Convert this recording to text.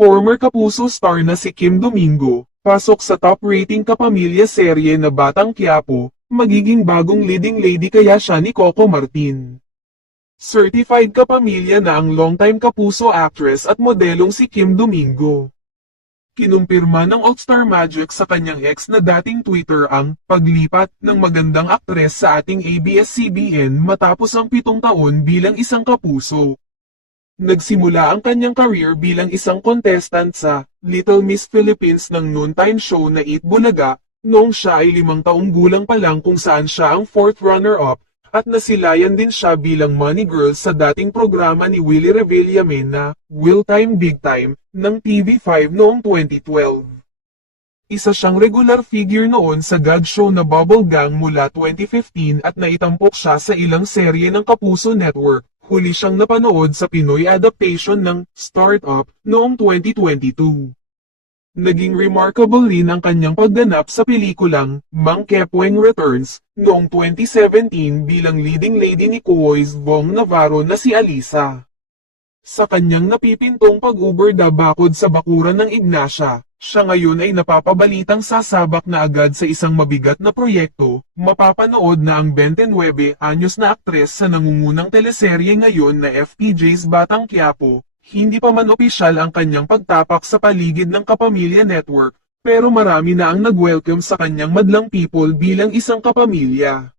Former Kapuso star na si Kim Domingo, pasok sa top rating kapamilya serye na Batang Quiapo, magiging bagong leading lady kaya siya ni Coco Martin. Certified kapamilya na ang longtime Kapuso actress at modelong si Kim Domingo. Kinumpirma ng Allstar Magic sa kanyang ex na dating Twitter ang paglipat ng magandang aktres sa ating ABS-CBN matapos ang 7 taon bilang isang kapuso. Nagsimula ang kanyang career bilang isang contestant sa Little Miss Philippines ng noontime show na Eat Bulaga, noong siya ay 5 taong gulang pa lang kung saan siya ang 4th runner-up, at nasilayan din siya bilang Money Girl sa dating programa ni Willie Revillamen na Will Time Big Time ng TV5 noong 2012. Isa siyang regular figure noon sa God show na Bubble Gang mula 2015 at naitampok siya sa ilang serye ng Kapuso Network. Huli siyang napanood sa Pinoy adaptation ng Startup noong 2022. Naging remarkable rin ang kanyang pagganap sa pelikulang Mang Kepweng Returns noong 2017 bilang leading lady ni Kuoy's Bong Navarro na si Alisa. Sa kanyang napipintong pag-Uber bakod sa bakuran ng Ignacia, siya ngayon ay napapabalitang sasabak na agad sa isang mabigat na proyekto. Mapapanood na ang 29 anyos na aktres sa nangungunang teleserye ngayon na FPJ's Batang Quiapo. Hindi pa man opisyal ang kanyang pagtapak sa paligid ng Kapamilya Network, pero marami na ang nag-welcome sa kanyang madlang people bilang isang kapamilya.